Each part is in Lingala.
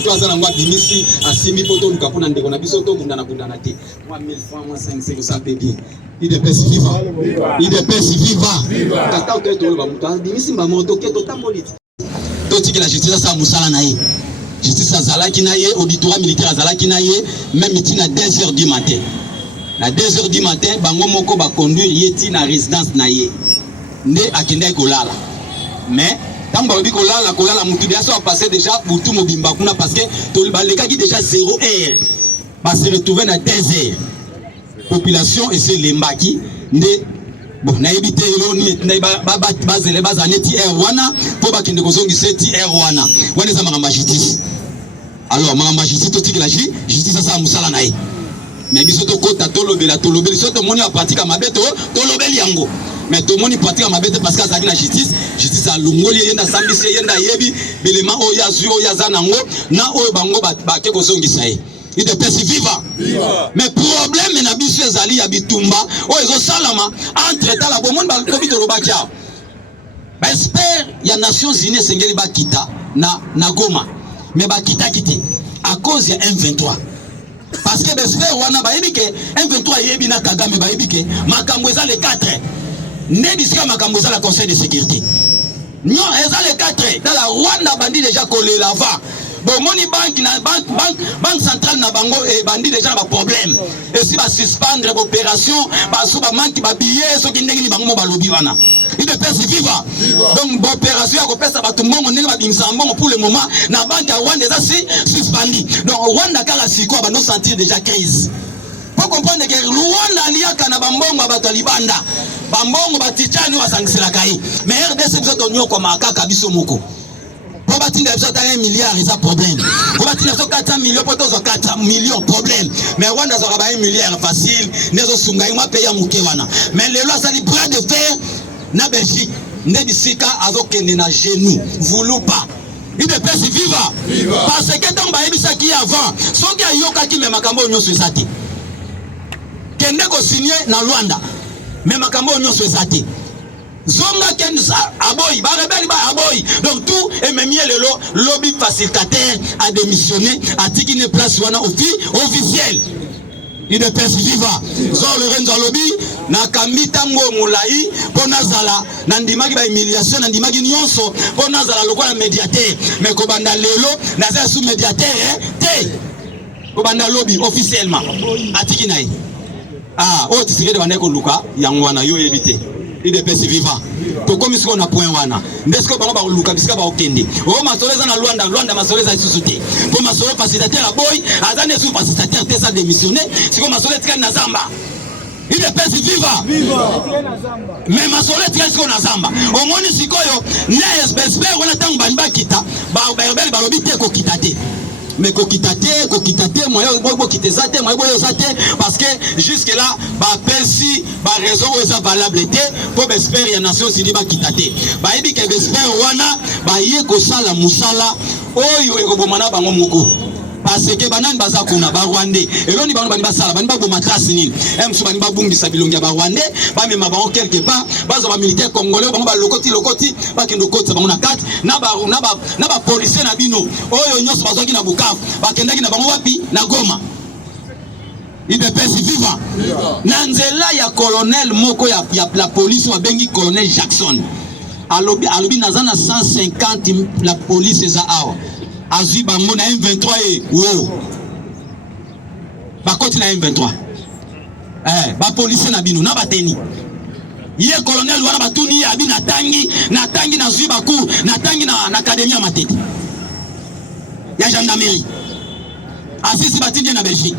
Kwa sana mwa binisi asimi poto mkapuna ndeko na bisoto mundana kundana te. Moi 1000 francs, moi 500 ça peut bien. Il est pèse vivant. Il est pèse vivant. Kata oteto lo ba muta binisi mba moto ke to tamboliti. To tiki la justice ça musala na ye. Justice azalaki na ye, auditoire militaire azalaki na ye, même miti na 2h du matin. Na 2h du matin bango moko ba conduire yeti na résidence na ye. Nde akenda kolala. Mais tant que kolala mutu dia so passé déjà butu mobimba kuna parce que to baleka ki déjà 0 heure ba se retrouver na 2 heures population et c'est lembaki nde bon na ebité lo ni ba zele ba zaneti air wana po ba kinde kozongi seti air wana wana za mangamba justice alors mangamba justice to tikila justice ça musala na ye mais biso to kota to lobela so to moni a pratika mabeto to lobeli yango. Mais tout le monde pratique ma bête parce que ça la justice a lungoli yenda sambisi yenda yebi belema oya zuo ya zanango na oyo bango ba ke kozongi sai il est pèse vivant. Mais problème na biso ezali ya bitumba oyo salama entre ta la bomone ba ko bitolo ba kia ba espère ya Nations Unies sengeli ba kita na Goma mais ba kita kiti à cause ya M23 parce que espère wana ba yebi ke M23 yebi na Kagame ba yebi ke makambo eza le 4 ne disika makambo za la conseil de sécurité non eza les 4 dans la Rwanda bandi déjà collé là-bas bon moni banque centrale na bango et bandi déjà ba problème et si ba suspendre opération ba so ba manki ba billet so ki ndenge ni bango ba lobi wana il est pèse vivant donc opération ya ko pesa ba tout monde ndenge ba bimisa mbongo pour le moment na banque ya Rwanda eza suspendu donc Rwanda kala siko ba no sentir déjà crise. Faut comprendre que Rwanda liaka na bambongo ba Talibanda bambongo batichani wasangisela kai mais RDC biso nyoko makaka biso moko po batinda biso ta 1 milliard eza problème po batinda biso 400 millions po tozo 4 millions problème mais Rwanda zo ba 1 milliard facile nezo sunga ima pays ya muke wana mais lelo ça li bras de fer na Belgique nde bisika azokende na genou voulou pas il est pèse vivant parce que tant ba ebisa ki avant soki ayoka ki me makambo nyoso ezati kende ko signer na Rwanda mais makambo nyonso ezate zonga ken aboy ba rebelle ba aboy donc tout et même lelo lobby facilitateur a démissionné a tiki ne place wana officiel il est pèse vivant zo le renzo lobby na kamita ngo mulai pona zala na ndimaki ba humiliation na ndimaki nyonso pona zala lokola médiateur mais ko banda lelo na za sous médiateur te ko banda lobby officiellement a tiki nai ah oh tu sais de baneko luka yangwana yo ebité il est pèse vivant to comme ce qu'on a point wana ndesko bango ba luka bisika ba okende oh masoleza na Rwanda masoleza isusuté pour masolo facilitateur a boy azane sous facilitateur te ça démissionné siko masolo tika na zamba il est pèse vivant mais masolo tika siko na zamba au moni sikoyo na espère wana tangu banba kita ba rebelle ba lobité ko kitate mais kokitate moi bo kitezate moi bo yosate parce que jusque là ba pensi ba raison eza valable té pour espérer ya Nations Unies ba kitate ba yebi ke espérer wana ba ye ko sala musala oyo ekobomana bango moko parce que banani baza kuna ba Rwandais eloni bango bani basala bani ba boma trace nini emsu bani ba bungisa bilongi ba Rwandais ba mema bango quelque part baza ba militaire congolais bango ba lokoti ba kendo kotsa bango na 4 na ba policier na bino oyo nyonso bazaki na Bukavu ba kendaki na bango wapi na Goma il est pèse vivant na nzela ya colonel moko ya la police wa bengi colonel Jackson alobi nazana 150 la police za awa azui bango na M23 et wow ba koti na M23 ba police na bino na bateni ye colonel wana batuni abi na tangi na zui baku na tangi na académie matete ya gendarmerie asisi batindi na Belgique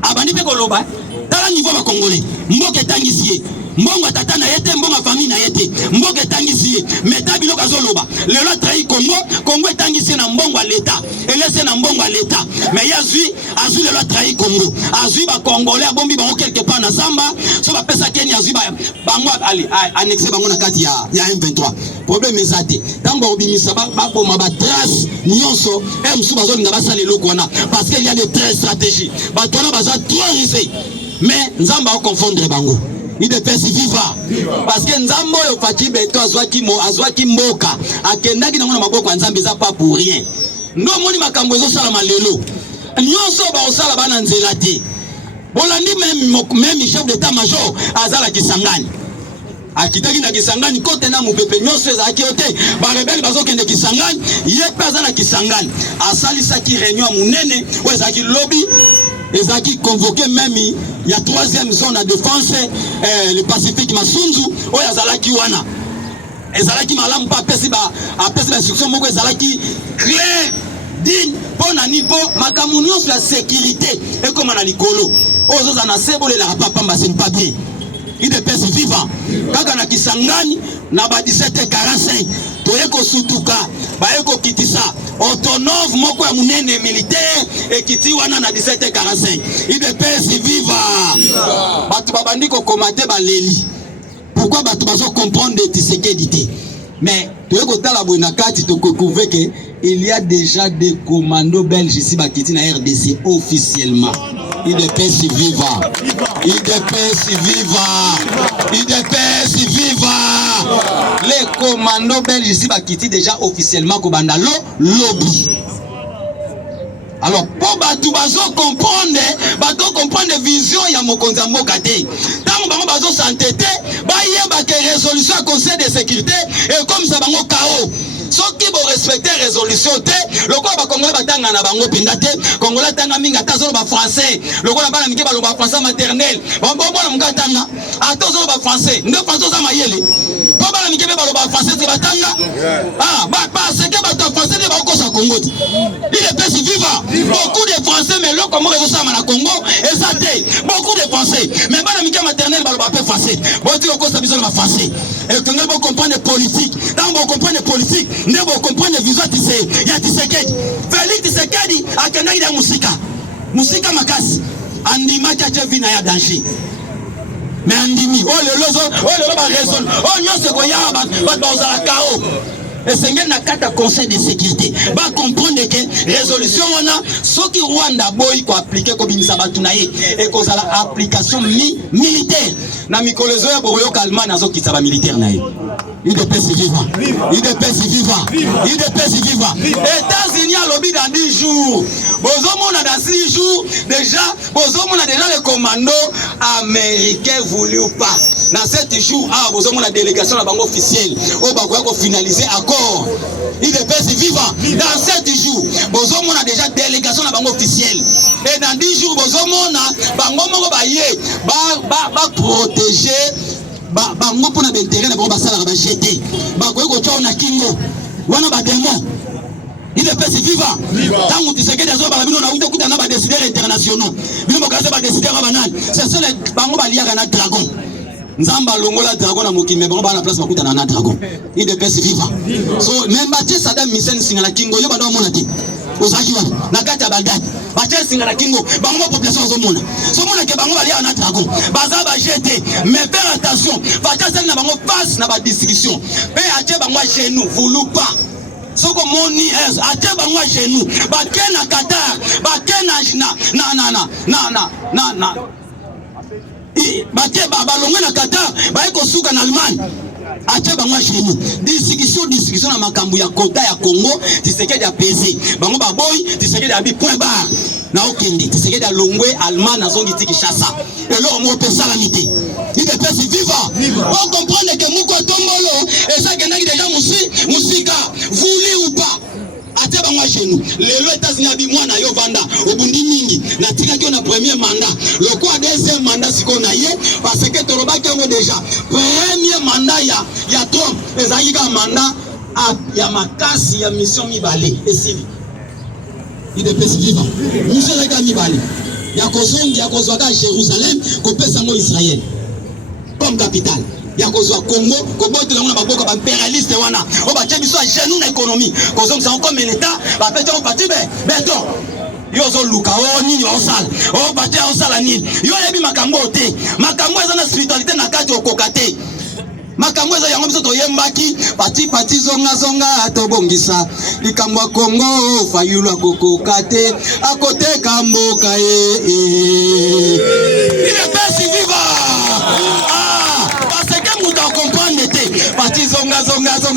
abandi pe koloba tala niveau ba congolais mboke tangisie mbongo tata na yete mbongo famille na yete mboke tangisie meta biloko azoloba lelo trahi Congo tangisie na mbongo à l'état elese na mbongo à l'état mais yazui azui lelo trahi Congo azui ba congolais abombi bango quelque part na zamba so ba pesa Kenya azui bango ali annexer bango na kati ya M23 problème ezate tango obimisa ba boma ba trace nyonso emsu bazolinga basala eloko wana parce qu'il y a des traces stratégiques ba tona baza trop risé mais nzamba o confondre bango il est pèse vivant parce que nzambo yo faki beto azwaki mboka akendaki nango na maboko ya nzambe za pas pour rien ndo moni makambo ezosala malelo nyonso baosala bana nzela te bolandi même chef d'état-major azala Kisangani akitaki na Kisangani kote na mupepe nyonso ezalaki ote barebeli bazokende Kisangani ye mpe aza na Kisangani asalisaki réunion munene oyo ezalaki lobby ezalaki convoqué même il y a 3e zone de défense le Pacifique Masunzu oyo azalaki wana ezalaki malamu pa apesi ba instruction moko ezalaki clair digne pona nipo makambo nyonso ya sécurité ekoma na likolo ozoza na sebolelaka papa c'est pas bien IDPS viva kaka na Kisangani na ba 17h45 toyeko sutuka bayeko kitisa autonome moko ya munene militaire ekiti wana na 17h45 IDPS viva batu babandi ko komate baleli pourquoi batu bazo comprendre Tshisekedi te mais toyeko tala boina kati to découvrir que il y a déjà des commandos belges ici bakiti na RDC officiellement IDPS viva IDPS viva IDPS viva les commandos belges ici bakiti déjà officiellement kobanda lobby. Alors pour batu bazo comprendre vision ya mokonzi mboka te tango bango bazo s'entêter bayeba que résolution à conseil de sécurité et comme ça bango KO soki bo respecter résolution te lokola ba congolais batanga na bango penda te congolais tanga minga tazo ba français lokola bana mike ba loba français maternel bon bona mga tanga atozo ba français ndo français za mayele po bana mike ba loba français te batanga parce que ba français te ba ko sa Congo il est pesi viva beaucoup de français mais le comment réseau ça na Congo et ça te beaucoup de français mais bana mike maternel ba loba français bon ti ko sa biso ba français et que ngebo comprendre politique tant bon comprendre politique nebo comprendre vision ya Tshisekedi Félix Tshisekedi akendaki na musika makasi andima chache vina ya danger mais andimi lelo ba raison nyonso ko ya ba ozala KO esengeli na kata conseil de sécurité ba comprendre que résolution wana soki Rwanda boy ko appliquer ko binisa batu na ye et ko zala application militaire na mikolezo ya boyo kalma nazo kitaba militaire na ye IDPS viva IDPS viva IDPS viva États-Unis a lobby dans 10 jours bozomona dans 6 jours déjà bozomona déjà les commandos américains voulu ou pas dans 7 jours bozomona délégation la banque officielle au bakoya ko finaliser accord IDPS viva dans 7 jours bozomona déjà délégation la banque officielle et dans 10 jours bozomona bango moko baye ba protéger bango pona bentéré na bango basala ba jeter bakoye ko tshona kingo wana ba démon IDPS viva tangu Tshisekedi azo ba bino na uto kuta na ba décideurs internationaux bino bakaza ba décideurs banani c'est ça bango baliaka na dragon nzamba longola dragon na mokime bango ba na place bakuta na dragon IDPS viva so même bati Saddam Hussein singala kingo yo bado mona te ozaki wana na kati ya Bagdad bati singala kingo bango population ozomona so mona ke bango balia na dragon baza ba jeter mais faire attention bati singala bango face na ba discussion pe ache bango chez nous voulou pas soko moni es ache bango chez nous baké na Qatar baké na baké balongwe na Qatar baiko suka na Allemagne ache bango chez nous discussion na makambo ya kota ya Congo Tshisekedi a pesé bango baboy Tshisekedi abi point barre na okende Tshisekedi alongwe Allemagne na zongi Kinshasa et là on peut salamité IDPS viva on comprendre que muko tombolo et ça kenaki déjà musika voulu ou pas ate bango chez nous lelo États-Unis abi mwana yo vanda obundi mingi na tikaki na premier mandat le quoi deuxième mandat siko na ye parce que torobaki ngo déjà premier mandat ya Trump ezaki ka mandat ya makasi ya mission mibale esivi IDPS viva mission la mibale ya kozongi ya kozwaka Jérusalem ko pesa ngo Israël comme capitale ya kozwa Congo ko botela ngona baboka ba impérialiste wana o ba tchebiso a genou na économie kozongi ça comme l'état ba pete on parti beton yo zo luka nini osala o bate osala nini yo yebi makambo te makambo eza na spiritualité na kati okokate makambo eza yango biso toyembaki pati zonga tobongisa likambo ya Congo fayulu akokoka te akoteka mboka IDPS viva parce que muta comprendre te pati zonga tobongisa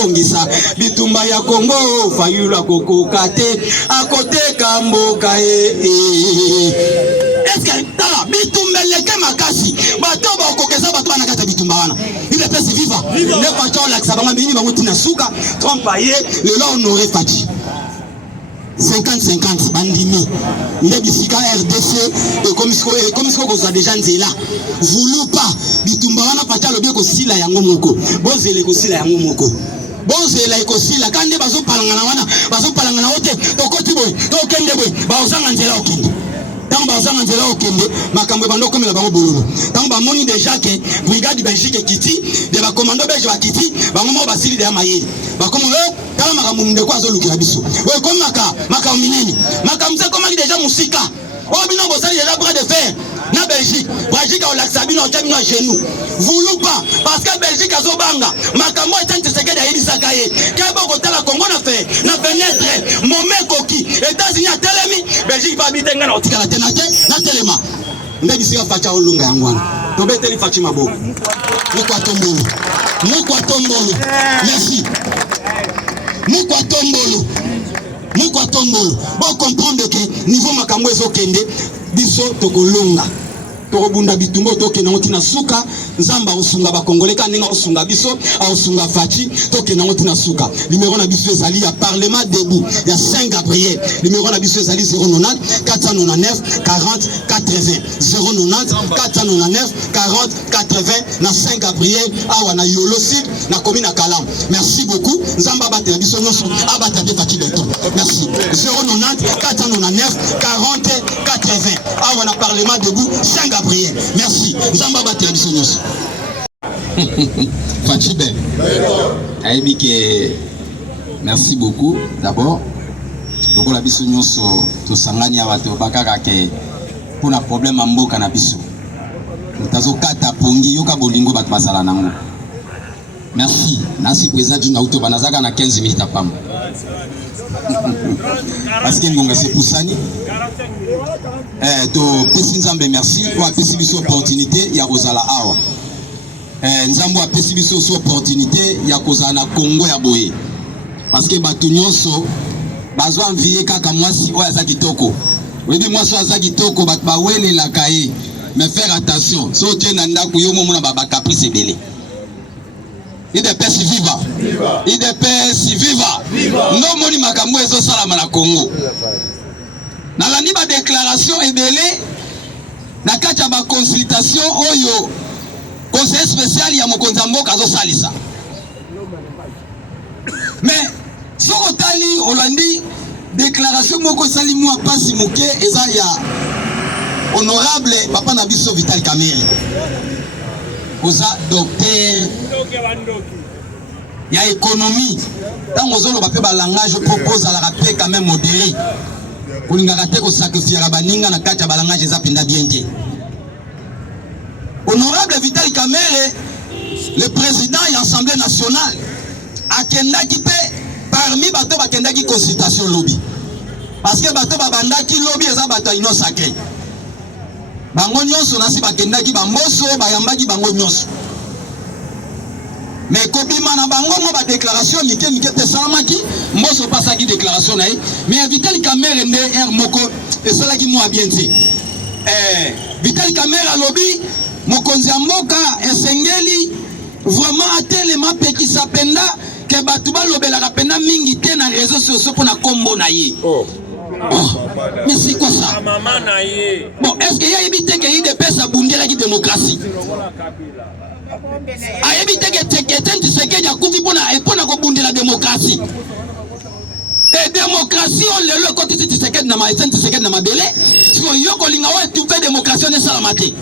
bongisa bitumba ya Kongo fayula kokokate akote kamboka est-ce que tala bitumba leke makasi bato ba kokesa bato na kata bitumba wana il est si vivant ne pas toi la sabanga bini bango tina suka trompaye le la honoré Fati 50-50 bandimi ndebisika RDC et comme ce qu'on a déjà nzela voulou pas bitumba wana Fati lobi ko sila yango moko bozele ko sila yango moko bozela ko sila kande bazo palangana wana bazo palangana ote tokoti boy tokende boy bazanga nzela okende tant bazanga nzela okende makambo bando komela bango bololo tant ba moni déjà que brigade Belgique kiti de ba commando belge ba kiti bango mo basili de maye ba komo kala makambo ndeko azolukira biso we comme maka minene makamze komaki déjà musika o bino bosali déjà bras de fer na Belgique au lac Sabino au chez nous voulons pas parce que Belgique a zobanga makambo etante seke da yidi sakaye kebo kotala Congo na fenêtre momé koki États-Unis a telemi Belgique va bitenga na otika la tenate na telema ndebi sika facha olunga yangwana to beteli Fatima Bo mukwa tombolo merci mukwa tombolo bon comprendre que niveau makambo ezokende biso tokolonga tokobunda bitumbo tokena ngotina suka nzamba osunga ba congolais kanenga osunga biso osunga Fati tokena ngotina suka numéro na biso ezali ya parlement debout ya Saint Gabriel numéro na biso ezali 090 499 40 80 090 499 40 80 na Saint Gabriel awa na Yolo Sud na commune na Kalam. Merci beaucoup nzamba batela biso nyonso abatate Fati Beton. Merci 090 499 40 80 awa na parlement debout Saint Gabriel. Merci. Nzamba batela biso nyonso. Fati Ben. Merci beaucoup d'abord. Donc la biso nyonso to sangani abato bakaka ke pona problème mboka na biso. Ntazo kata pongi yoka bolingo bat basala nango. Merci. Nasi président du auto banazaka na 15 minutes apam. Parce que ngonga c'est poussani. To pesi nzambe merci pour apesi biso opportunité ya kozala awa. Nzambo apesi biso opportunité ya kozala na Congo ya boye. Parce que bato nyonso bazo envier kaka mwasi oya za kitoko. Webi mwasi oya za kitoko bat bawele la kaye. Mais faire attention, so tie na ndako yo momo na baba caprice ebele. Il de pesi viva. Il de pesi viva. No moni makambo ezo salama na Congo. Nalandi ba déclaration ebele na kati ya ba consultation oyo conseil spécial ya mokonzi mboka azo salisa. Mais soko tali olandi déclaration moko sali mwa pasi moke eza ya honorable papa na biso Vital Kamerhe. Oza docteur ya économie. Tango zolo ba pe ba langage propose à la rappeler quand même modéré. Kolingaka te ko sacrifier baninga na kati ya balangage eza penda bien te. Honorable Vital Kamerhe, le président de l'Assemblée nationale, a kendaki pe parmi bato ba kendaki consultation lobby. Parce que bato ba bandaki lobby eza bato ino sacré. Bango nyonso nasi ba kendaki ba mboso ba yambaki bango nyonso. Mais kobima na bango mo ba déclaration mike te salamaki mboso pasaki déclaration na mais Vital Kamerhe ne moko esalaki mo bien te. Vital Kamerhe lobby mokonzi mboka esengeli vraiment atelema pekisa penda ke batu balobelaka penda mingi te na réseaux sociaux pour na kombo na ye. Mais c'est quoi ça? Bon, est-ce qu'il y a évité qu'il y ait des personnes abondées la démocratie? A évité que tu sais qu'il y a coupi pour la démocratie. Et démocratie, on le côté tu sais que na ma tu sais que na ma belé. Si on yoko lingawa tu fais démocratie on est salamate.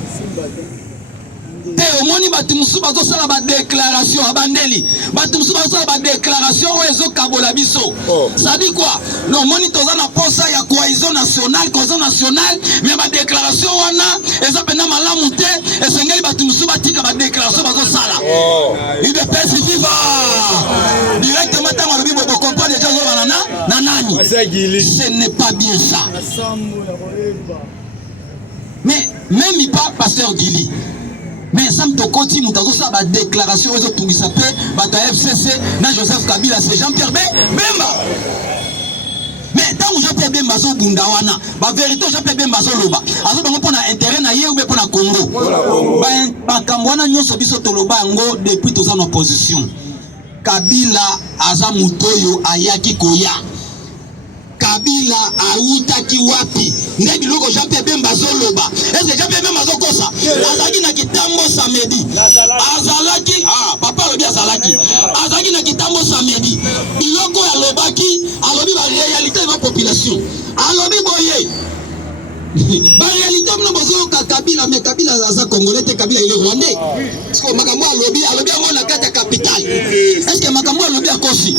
Te omoni batu musu bazo sala ba déclaration abandeli. Batu musu bazo sala ba déclaration o ezo kabola biso. Ça dit quoi? Non moni toza na posa ya cohésion nationale, mais ba déclaration wana eza pena malamu te, esengeli batu musu batika ba déclaration bazo sala. Il de pesi viva. Directement dans le bibo comprendre déjà zo na nani. Ce n'est pas bien ça. Mais même pas pasteur Gili. mais ça me tokoti mutazo ça ba déclaration aux autres pe bata FCC na Joseph Kabila c'est Jean-Pierre Bemba. Mais tant que Jean-Pierre Bemba zo bundawana ba vérité Jean-Pierre Bemba zo loba azo bango pona intérêt na ye ou be pona Congo ba kambwana nyoso biso toloba ngo depuis tous en opposition. Kabila aza mutoyo ayaki koya. Kabila autaki wapi nde biloko Jean-Pierre Bemba zoloba est-ce que Jean-Pierre Bemba zokosa azaki na kitambo samedi azalaki papa lobi azalaki na kitambo samedi biloko ya lobaki alobi ba réalité de la population alobi boye ba réalité mna bozo Kabila mais Kabila aza congolais te Kabila il est rwandais parce que makambo alobi ngo na kata capitale est-ce que makambo alobi akosi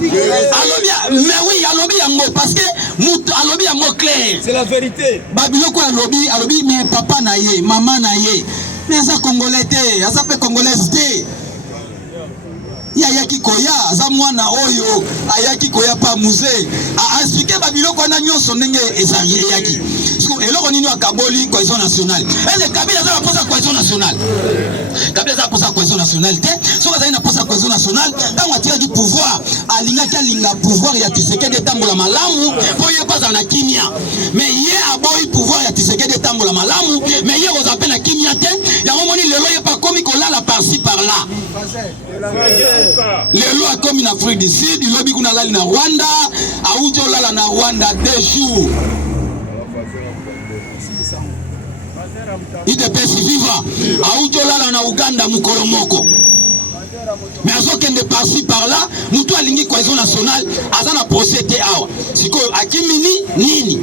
alobi mais oui alobi yango parce que mutu alobi yango clair c'est la vérité ba biloko alobi mais papa na ye maman na ye mais aza congolais te aza pe congolaise te ayaki koya aza mwana oyo ayaki koya pa musée a expliquer ba biloko na nyonso ndenge ezayaki parce que eloko nini akaboli cohésion nationale et Kabila za posa cohésion nationale Kabila za posa cohésion nationale te so ka na posa cohésion nationale tango atia du pouvoir alinga pouvoir ya Tshisekedi tambola malamu po ye pas na kimia mais ye aboyi pouvoir ya Tshisekedi tambola malamu mais ye oza pe na kimia te ya moni lelo ye pa komi kolala par-ci par-là lelo akomi na Afrique du Sud ilobi kuna lali na Rwanda auto lala na Rwanda 2 jours IDPS viva auto lala na Uganda mukolo moko mais azokende par-ci par-là mutu alingi cohésion nationale aza na procès te awa siko akimini nini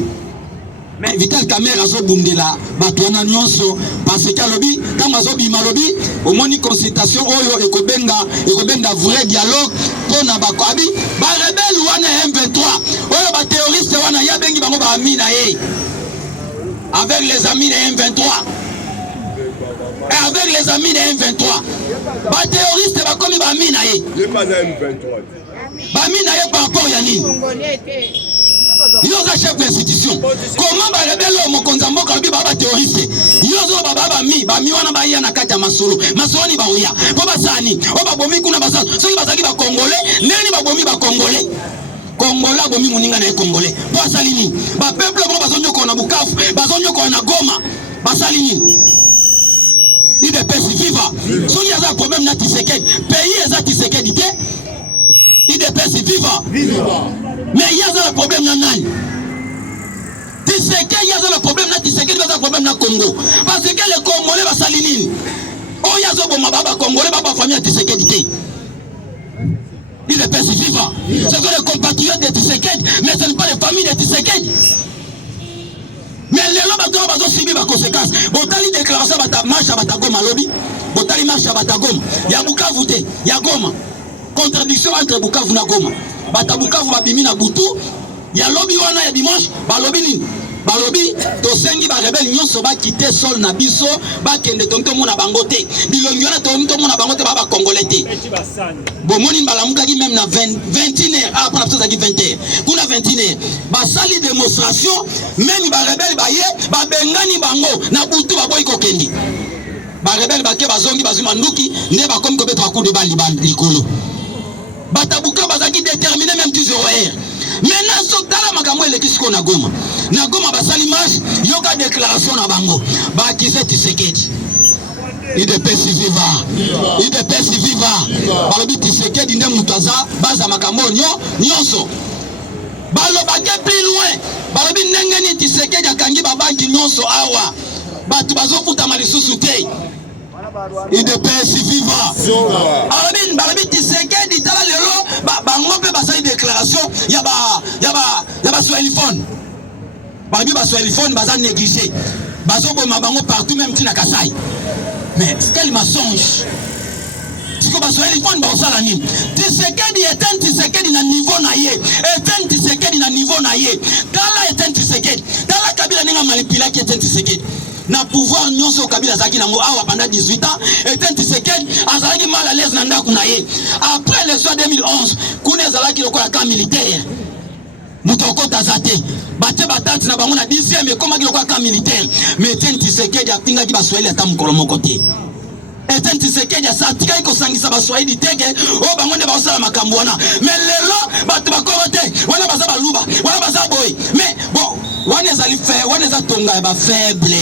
mais Vital Kamerhe azobundela bato wana nyonso parce que alobi kama azobima lobi omoni consultation oyo ekobenga vrai dialogue pona bakobi ba rebelle wana M23 oyo ba terroriste wana ya bengi bango ba ami na ye avec les amis de M23 et avec les amis de M23 ba terroriste ba komi ba ami na ye ba ami na ye par rapport ya nini yoza chef d'institution comment ba rebelle o mokonza mboka lobi ba terroriste yozo ba mi wana ba ya na kati ya masolo ni ba oya po basani o ba bomi kuna basa soki bazaki ba congolais neni ba bomi ba congolais Kongola bomi muninga na congolais po asali nini ba peuple bo bazonyo ko na Bukavu bazonyo ko na Goma basali nini IDPS viva soki aza problème na Tshisekedi pays eza Tshisekedi te IDPS viva mais il y a un problème na nani Tshisekedi il y a un problème na Tshisekedi il y a un problème na Congo parce que les Congolais basali nini oh ya zo boma baba Congolais baba famille Tshisekedi te IDPS viva ce sont les compatriotes de Tshisekedi mais ce n'est pas les familles de Tshisekedi mais les gens bazo subi ba conséquences botali déclaration bata marche bata Goma lobby botali marche bata Goma ya Bukavu te ya Goma contradiction entre Bukavu na Goma bata Bukavu babimi na butu ya lobby wana ya dimanche ba lobby nini ba lobby to sengi ba rebelle nyonso ba quitter sol na biso ba kende tonto mona bango te bilongi wana tonto mona bango te ba congolais te bomoni mbalamuka ki même na 21h après na pesa ki 20h kuna 21h ba sali démonstration même ba rebelle ba ye ba bengani bango na butu ba boy kokendi ba rebelle ba ke bazongi bazuma nduki ne ba comme ko beto akude ba likolo batabuka bazaki déterminé même 10 horaires maintenant sotala makambo elekisiko na Goma basali marche yoka déclaration na bango ba akise Tshisekedi IDPS viva balobi Tshisekedi nde mutaza baza makambo nyonso balobake plus loin balobi ndenge ni Tshisekedi akangi babanki nyonso awa batu bazofuta malisusu te IDPS viva balobi Tshisekedi tala lelo bango pe basali déclaration ya ba swahiliphone balobi ba swahiliphone baza négligé bazoboma bango partout même tina Kasai mais quel mensonge siko ba swahiliphone ba osala nini Tshisekedi éteint Tshisekedi na niveau na ye éteint Tshisekedi na niveau na ye tala éteint Tshisekedi tala Kabila ninga manipula ki éteint Tshisekedi na pouvoir nyonso Kabila zaki nango awa pendant 18 ans éteint Tshisekedi azalaki mal à l'aise na ndako na ye après les soirs 2011 kuna ezalaki lokola camp militaire mutoko tazate bate batante na bango na 10e mais comment kiloko ka militaire mais Etienne Tshisekedi apinga ki baswahili ata mukolo moko te. Etienne Tshisekedi sa tika iko sangisa baswahili teke o bango nde basala makambo wana mais lelo bato bakoro te wana baza baluba wana baza boy mais bon wana ezali fait wana eza tonga ba faible.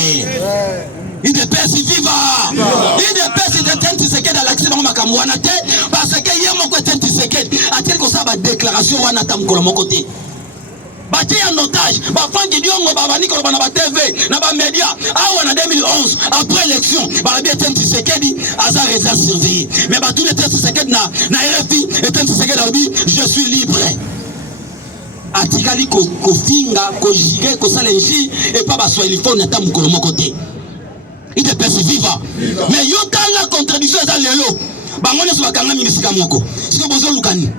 Il dépêche viva. Il dépêche de Etienne Tshisekedi à l'accès dans makambo wana te parce que yemo ko Etienne Tshisekedi a-t-il ko sa ba déclaration wana ta mukolo moko te. Bati en otage, bafangi diongo babani ko bana ba TV na ba média awa na 2011 après élection ba bien Etienne Tshisekedi aza réserve surveillé mais ba tous les Etienne Tshisekedi na RFI Etienne Tshisekedi a dit je suis libre. Atikali ko finga ko jige ko salenji et pas ba swahili phone na ta mukolo moko te. Il est perçu vivant. Mais yo la contradiction est dans le lot. Bango ne soit kanga misika moko. Siko bozo lukani.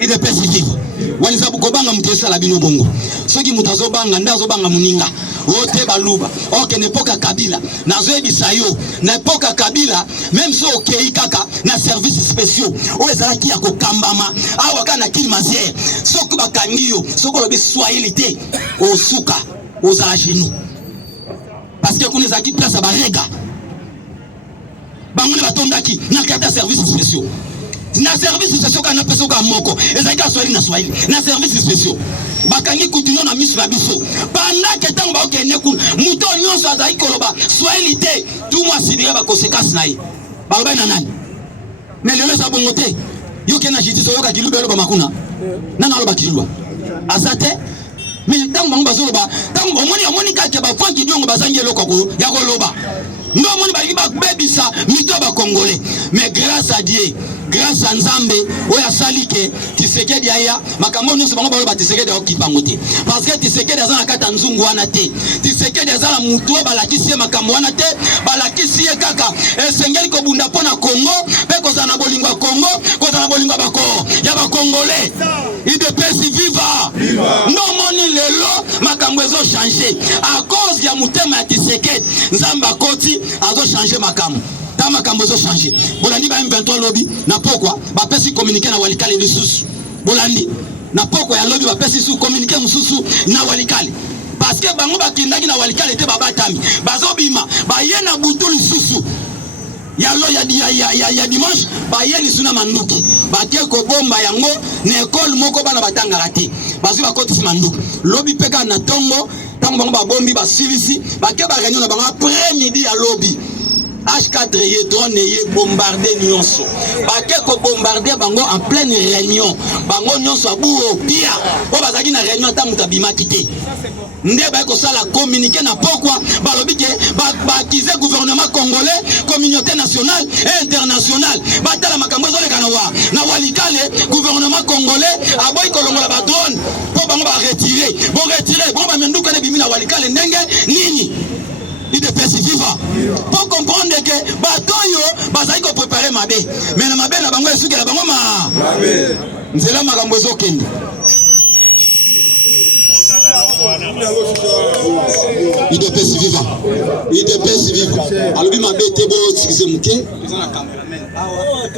Il est perçu vivant. Waliza bukobanga mutesa la bino bongo. Soki mutazo banga ndazo banga muninga. Ote baluba. Ok n'époque Kabila. Nazo ebisayo. N'époque Kabila même so okei kaka na services spéciaux. O ezala ki yako kambama. Awa kana kili mazière. Soko bakangiyo. Soko lobi swahilité. Osuka. Ozala chez nous. Parce que nous avons place à Barrega. Bango ne batondaki na kata services spéciaux. Na services spéciaux kana peso ka moko. Ezaka swahili na swahili. Na services spéciaux. Bakangi kutino na misu na biso. Pendant que tango ba okene ku muto nyonso azai koloba swahili te. Tout moi sibira ba conséquences na yi. Ba ba na nani. Mais le sa bongote. Yo kena justice yo ka kilube lo ba makuna. Nana lo ba kilwa. Azate mais tant que bazo loba tant que omoni kake ba fanki diongo bazangi eloko ko ya ko loba ndo omoni ba liba bebisa mito ba congolais mais grâce à Dieu grâce à Nzambe oya salike Tshisekedi aya makambo nyonso bango ba Tshisekedi okipango te parce que Tshisekedi azana kata nzungu wana te Tshisekedi azana muto balakisi makambo wana te balakisi kaka esengeli ko bunda pona Congo pe ko zana bolingo Congo ko zana bolingo bako ya ba congolais il dépêche viva non moni lelo makambo ezo changer à cause ya mutema ya Tshisekedi Nzamba koti azo changer makambo ta makambo ezo changer bolandi ba M23 lobby na pokwa ba pesi communiquer na walikali lisusu bolandi na pokwa ya lobby ba pesi su communiquer mususu na walikali parce que bango bakindaki na walikali te babatami bazobima ba yena butu lisusu yalo ya dimanche ba yeli suna manduki ba tie ko bomba yango na école moko bana batanga raté bazu ba koti manduki lobby peka na tongo tango bango ba bombi ba silisi ba ke ba réunion na bango après midi ya lobby H4 ye drone ye bombarder nyonso ba ke ko bombarder bango en pleine réunion bango nyonso abuo pia po bazaki na réunion ta mutabima kité nde ba ko sala communiquer na pourquoi ba lobi ke ba accuser gouvernement congolais communauté nationale et internationale ba tala makambo zo le kanawa na walikale gouvernement congolais aboy ko longola ba drone po bango ba retirer bon ba menduka ne bimi na walikale ndenge nini il de vivant pour comprendre que batoyo bazali ko préparer mabe mais na mabe na bango esuki na bango ma mabe nzela makambo zo kende il de vivant il de vivant alobi mabe te bo tikise muke eza na cameraman awa